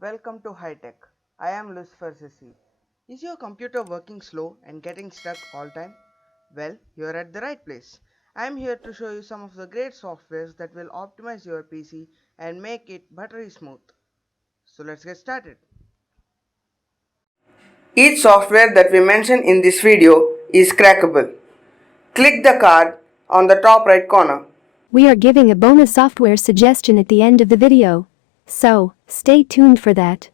Welcome to High Tech. I am Lucifer Sisi. Is your computer working slow and getting stuck all time? Well, you're at the right place. I am here to show you some of the great softwares that will optimize your PC and make it buttery smooth. So let's get started. Each software that we mention in this video is crackable. Click the card on the top right corner. We are giving a bonus software suggestion at the end of the video. So, stay tuned for that.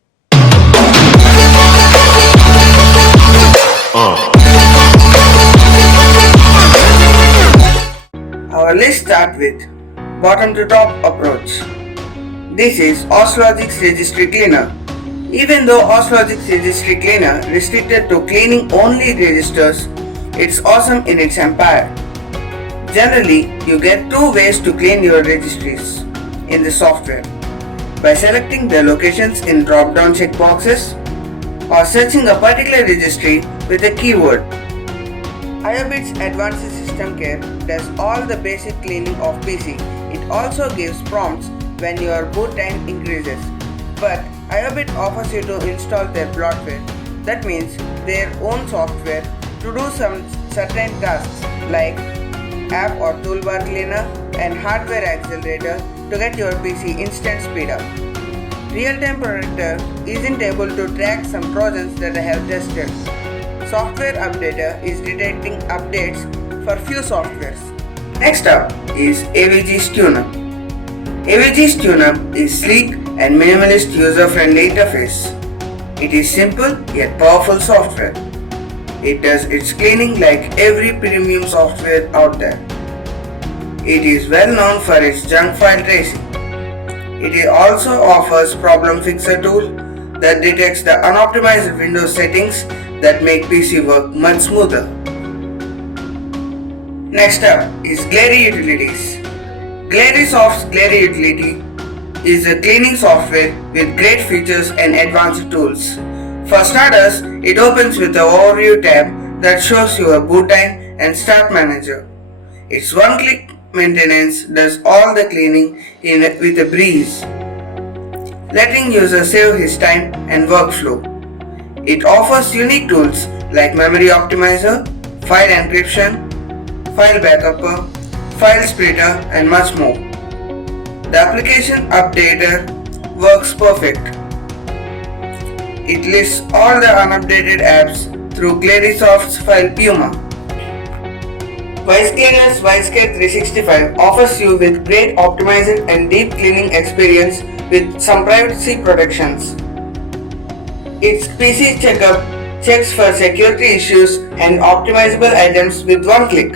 Our list starts with bottom to top approach. This is OSLogix Registry Cleaner. Even though OSLogix Registry Cleaner restricted to cleaning only registers, it's awesome in its empire. Generally, you get two ways to clean your registries in the software. By selecting the locations in drop-down checkboxes or searching a particular registry with a keyword. IOBIT's Advanced System Care does all the basic cleaning of PC. It also gives prompts when your boot time increases. But IOBIT offers you to install their bloatware. That means their own software to do some certain tasks like app or toolbar cleaner and hardware accelerator to get your PC instant speed up. Real-time Protector isn't able to track some trojans that I have tested. Software Updater is detecting updates for few softwares. Next up is AVG's TuneUp. AVG's TuneUp is sleek and minimalist user-friendly interface. It is simple yet powerful software. It does its cleaning like every premium software out there. It is well known for its junk file tracing. It also offers Problem Fixer tool that detects the unoptimized Windows settings that make PC work much smoother. Next up is Glary Utilities. GlarySoft's Glary Utility is a cleaning software with great features and advanced tools. For starters, it opens with the Overview tab that shows your boot time and Start Manager. Its one-click maintenance does all the cleaning with a breeze, letting user save his time and workflow. It offers unique tools like Memory Optimizer, File Encryption, File Backupper, File Splitter, and much more. The application updater works perfect. It lists all the unupdated apps through GlarySoft's file Puma. ViceCleaner's ViceCare 365 offers you with great optimized and deep cleaning experience with some privacy protections. Its PC checkup checks for security issues and optimizable items with one click.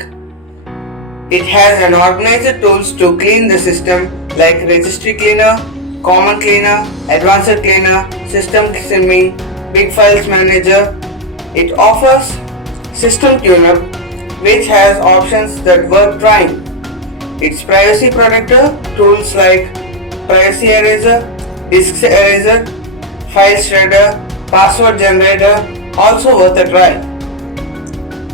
It has an organizer tools to clean the system like Registry Cleaner, Common Cleaner, Advanced Cleaner, System Trimming, Big Files Manager. It offers System TuneUp, which has options that worth trying. Its Privacy Protector tools like Privacy Eraser, Disk Eraser, File Shredder, Password Generator also worth a try.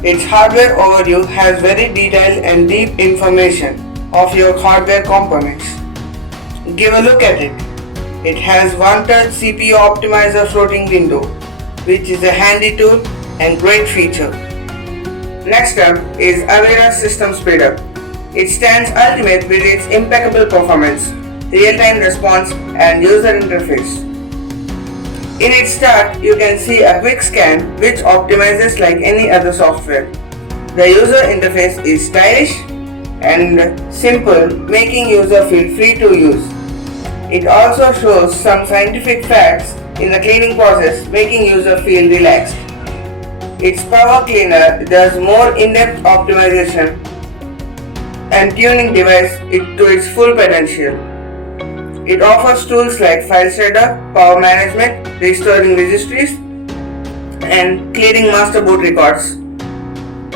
Its hardware overview has very detailed and deep information of your hardware components. Give a look at it. It has one-touch CPU optimizer floating window, which is a handy tool and great feature. Next up is Avira's System Speedup. It stands ultimate with its impeccable performance, real-time response, and user interface. In its start, you can see a quick scan which optimizes like any other software. The user interface is stylish and simple, making user feel free to use. It also shows some scientific facts in the cleaning process, making user feel relaxed. Its Power Cleaner does more in-depth optimization and tuning device it to its full potential. It offers tools like File Shredder, Power Management, Restoring Registries, and Clearing Master Boot Records.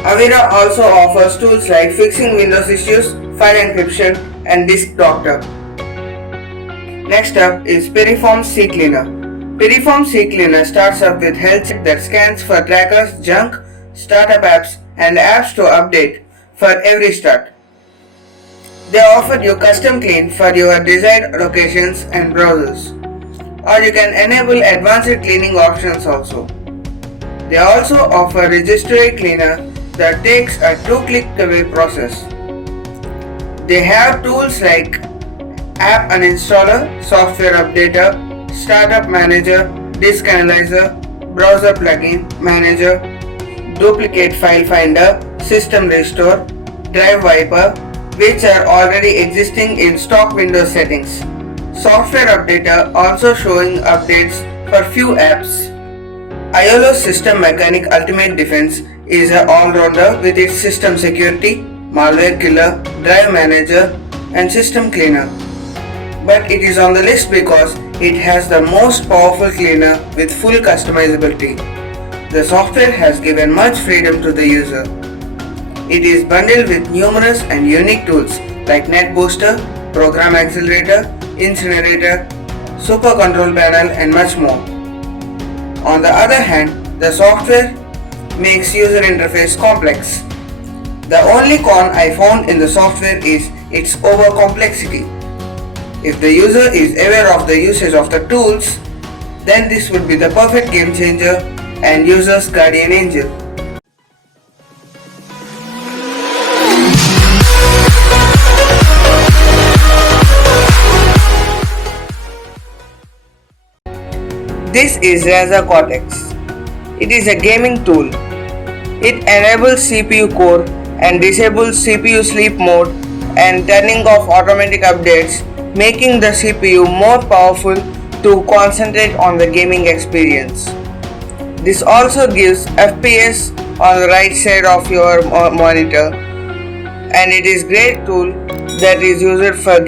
Avira also offers tools like Fixing Windows Issues, File Encryption, and Disk Doctor. Next up is Piriform CCleaner. Piriform CCleaner starts up with health check that scans for trackers, junk, startup apps, and apps to update for every start. They offer you custom clean for your desired locations and browsers. or you can enable advanced cleaning options also. They also offer registry cleaner that takes a 2-click away process. They have tools like app uninstaller, software updater, startup manager, disk analyzer, browser plugin manager, duplicate file finder, system restore, drive wiper, which are already existing in stock Windows settings. Software updater also showing updates for few apps. IOLO System Mechanic Ultimate Defense is an all-rounder with its system security, malware killer, drive manager and system cleaner. But it is on the list because it has the most powerful cleaner with full customizability. The software has given much freedom to the user. It is bundled with numerous and unique tools like Net Booster, Program Accelerator, Incinerator, Super Control Panel and much more. On the other hand, the software makes user interface complex. The only con I found in the software is its over complexity. If the user is aware of the usage of the tools, then this would be the perfect game changer and user's guardian angel. This is Razer Cortex. It is a gaming tool. It enables CPU core and disables CPU sleep mode and turning off automatic updates, making the CPU more powerful to concentrate on the gaming experience. This also gives FPS on the right side of your monitor, and it is great tool that is used for